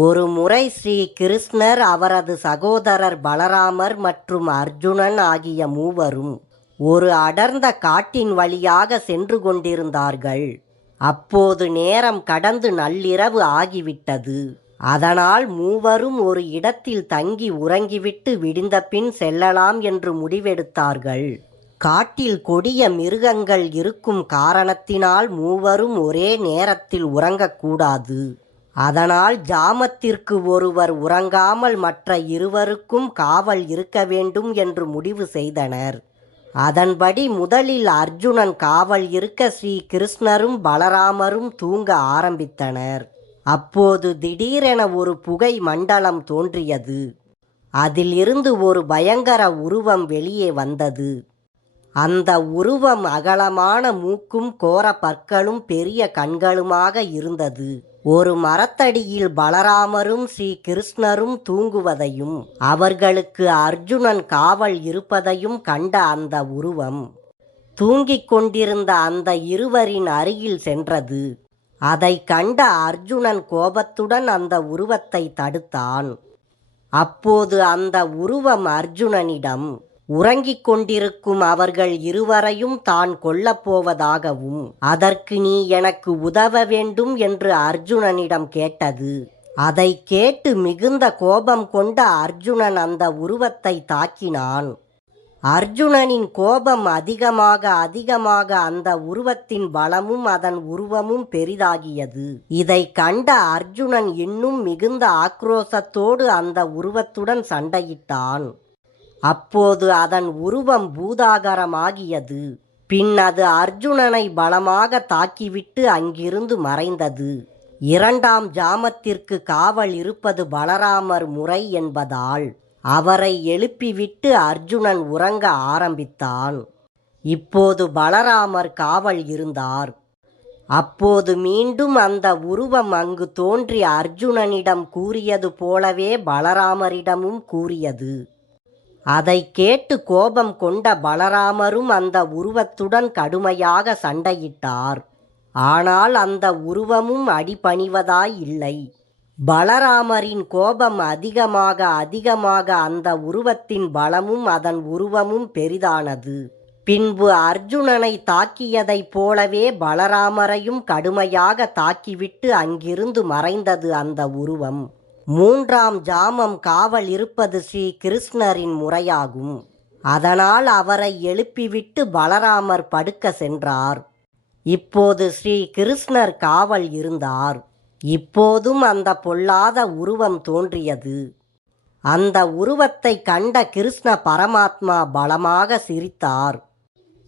ஒரு முறை ஸ்ரீ கிருஷ்ணர் அவரது சகோதரர் பலராமர் மற்றும் அர்ஜுனன் ஆகிய மூவரும் ஒரு அடர்ந்த காட்டின் வழியாக சென்று கொண்டிருந்தார்கள். அப்போது நேரம் கடந்து நள்ளிரவு ஆகிவிட்டது. அதனால் மூவரும் ஒரு இடத்தில் தங்கி உறங்கிவிட்டு விடிந்த பின் செல்லலாம் என்று முடிவெடுத்தார்கள். காட்டில் கொடிய மிருகங்கள் இருக்கும் காரணத்தினால் மூவரும் ஒரே நேரத்தில் உறங்கக்கூடாது. அதனால் ஜாமத்திற்கு ஒருவர் உறங்காமல் மற்ற இருவருக்கும் காவல் இருக்க வேண்டும் என்று முடிவு செய்தனர். அதன்படி முதலில் அர்ஜுனன் காவல் இருக்க ஸ்ரீ கிருஷ்ணரும் பலராமரும் தூங்க ஆரம்பித்தனர். அப்போது திடீரென ஒரு புகை மண்டலம் தோன்றியது. அதிலிருந்து ஒரு பயங்கர உருவம் வெளியே வந்தது. அந்த உருவம் அகலமான மூக்கும் கோர பற்களும் பெரிய கண்களுமாக இருந்தது. ஒரு மரத்தடியில் பலராமரும் ஸ்ரீ கிருஷ்ணரும் தூங்குவதையும் அவர்களுக்கு அர்ஜுனன் காவல் இருப்பதையும் கண்ட அந்த உருவம் தூங்கிக் கொண்டிருந்த அந்த இருவரின் அருகில் சென்றது. அதை கண்ட அர்ஜுனன் கோபத்துடன் அந்த உருவத்தை தடுத்தான். அப்போது அந்த உருவம் அர்ஜுனனிடம் உறங்கிக் கொண்டிருக்கும் அவர்கள் இருவரையும் தான் கொல்லப்போவதாகவும் அதற்கு நீ எனக்கு உதவ வேண்டும் என்று அர்ஜுனனிடம் கேட்டது. அதை கேட்டு மிகுந்த கோபம் கொண்ட அர்ஜுனன் அந்த உருவத்தை தாக்கினான். அர்ஜுனனின் கோபம் அதிகமாக அதிகமாக அந்த உருவத்தின் பலமும் அதன் உருவமும் பெரிதாகியது. இதை கண்ட அர்ஜுனன் இன்னும் மிகுந்த ஆக்ரோசத்தோடு அந்த உருவத்துடன் சண்டையிட்டான். அப்போது அதன் உருவம் பூதாகரமாகியது. பின் அது அர்ஜுனனை பலமாக தாக்கிவிட்டு அங்கிருந்து மறைந்தது. இரண்டாம் ஜாமத்திற்கு காவல் இருப்பது பலராமர் முறை என்பதால் அவரை எழுப்பிவிட்டு அர்ஜுனன் உறங்க ஆரம்பித்தான். இப்போது பலராமர் காவல் இருந்தார். அப்போது மீண்டும் அந்த உருவம் அங்கு தோன்றி அர்ஜுனனிடம் கூறியது போலவே பலராமரிடமும் கூறியது. அதை கேட்டு கோபம் கொண்ட பலராமரும் அந்த உருவத்துடன் கடுமையாக சண்டையிட்டார். ஆனால் அந்த உருவமும் அடிபணிவதாய் இல்லை. பலராமரின் கோபம் அதிகமாக அதிகமாக அந்த உருவத்தின் பலமும் அதன் உருவமும் பெரிதானது. பின்பு அர்ஜுனனை தாக்கியதைப் போலவே பலராமரையும் கடுமையாக தாக்கிவிட்டு அங்கிருந்து மறைந்தது அந்த உருவம். மூன்றாம் ஜாமம் காவல் இருப்பது ஸ்ரீ கிருஷ்ணரின் முறையாகும். அதனால் அவரை எழுப்பிவிட்டு பலராமர் படுக்க சென்றார். இப்போது ஸ்ரீ கிருஷ்ணர் காவல் இருந்தார். இப்போதும் அந்த பொல்லாத உருவம் தோன்றியது. அந்த உருவத்தை கண்ட கிருஷ்ண பரமாத்மா பலமாக சிரித்தார்.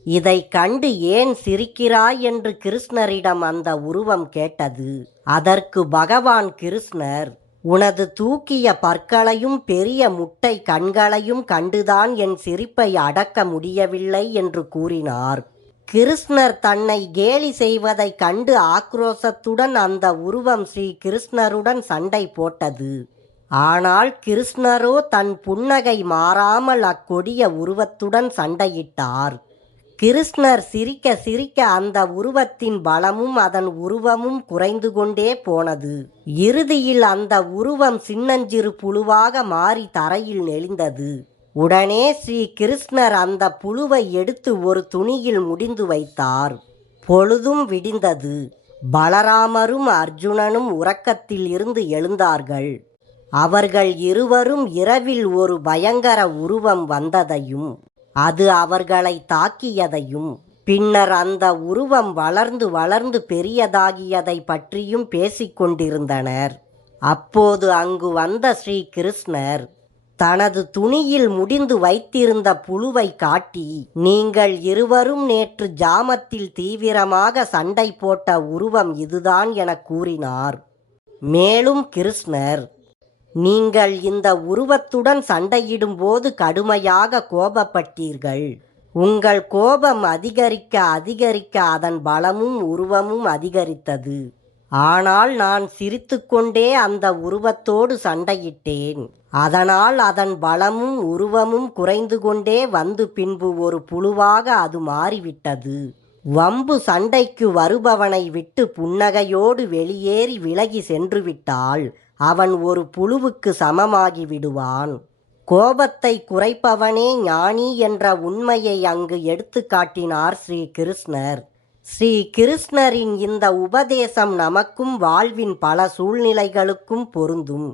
இதை கண்டு ஏன் சிரிக்கிறாய் என்று கிருஷ்ணரிடம் அந்த உருவம் கேட்டது. அதற்கு பகவான் கிருஷ்ணர் உனது தூக்கிய பற்களையும் பெரிய முட்டை கண்களையும் கண்டுதான் என் சிரிப்பை அடக்க முடியவில்லை என்று கூறினார். கிருஷ்ணர் தன்னை கேலி செய்வதைக் கண்டு ஆக்ரோசத்துடன் அந்த உருவம் ஸ்ரீ கிருஷ்ணருடன் சண்டை போட்டது. ஆனால் கிருஷ்ணரோ தன் புன்னகை மாறாமல் அக்கொடிய உருவத்துடன் சண்டையிட்டார். கிருஷ்ணர் சிரிக்க சிரிக்க அந்த உருவத்தின் பலமும் அதன் உருவமும் குறைந்து கொண்டே போனது. இறுதியில் அந்த உருவம் சின்னஞ்சிறு புழுவாக மாறி தரையில் நெளிந்தது. உடனே ஸ்ரீ கிருஷ்ணர் அந்த புழுவை எடுத்து ஒரு துணியில் முடிந்து வைத்தார். பொழுதும் விடிந்தது. பலராமரும் அர்ஜுனனும் உறக்கத்தில் இருந்து எழுந்தார்கள். அவர்கள் இருவரும் இரவில் ஒரு பயங்கர உருவம் வந்ததையும் அது அவர்களை தாக்கியதையும் பின்னர் அந்த உருவம் வளர்ந்து வளர்ந்து பெரியதாகியதை பற்றியும் பேசிக்கொண்டிருந்தனர் அப்போது அங்கு வந்த ஸ்ரீ கிருஷ்ணர் தனது துணியில் முடிந்து வைத்திருந்த புழுவை காட்டி நீங்கள் இருவரும் நேற்று ஜாமத்தில் தீவிரமாக சண்டை போட்ட உருவம் இதுதான் என கூறினார். மேலும் கிருஷ்ணர் நீங்கள் இந்த உருவத்துடன் சண்டையிடும்போது கடுமையாக கோபப்பட்டீர்கள். உங்கள் கோபம் அதிகரிக்க அதிகரிக்க அதன் பலமும் உருவமும் அதிகரித்தது. ஆனால் நான் சிரித்துக்கொண்டே அந்த உருவத்தோடு சண்டையிட்டேன். அதனால் அதன் பலமும் உருவமும் குறைந்து கொண்டே வந்து பின்பு ஒரு புழுவாக அது மாறிவிட்டது. வம்பு சண்டைக்கு வருபவனை விட்டு புன்னகையோடு வெளியேறி விலகி சென்று விட்டால் அவன் ஒரு புழுவுக்கு சமமாகி விடுவான். கோபத்தை குறைப்பவனே ஞானி என்ற உண்மையை அங்கு எடுத்து காட்டினார் ஸ்ரீ கிருஷ்ணர் ஸ்ரீ கிருஷ்ணரின் இந்த உபதேசம் நமக்கும் வாழ்வின் பல சூழ்நிலைகளுக்கும் பொருந்தும்.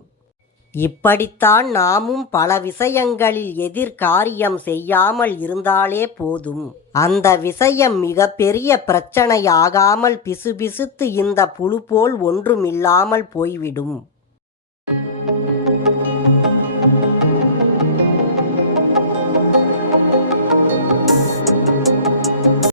இப்படித்தான் நாமும் பல விஷயங்களில் எதிர்காரியம் செய்யாமல் இருந்தாலே போதும். அந்த விஷயம் மிகப்பெரிய பிரச்சனையாகாமல் பிசுபிசுத்து இந்த புழு போல் ஒன்றுமில்லாமல் போய்விடும்.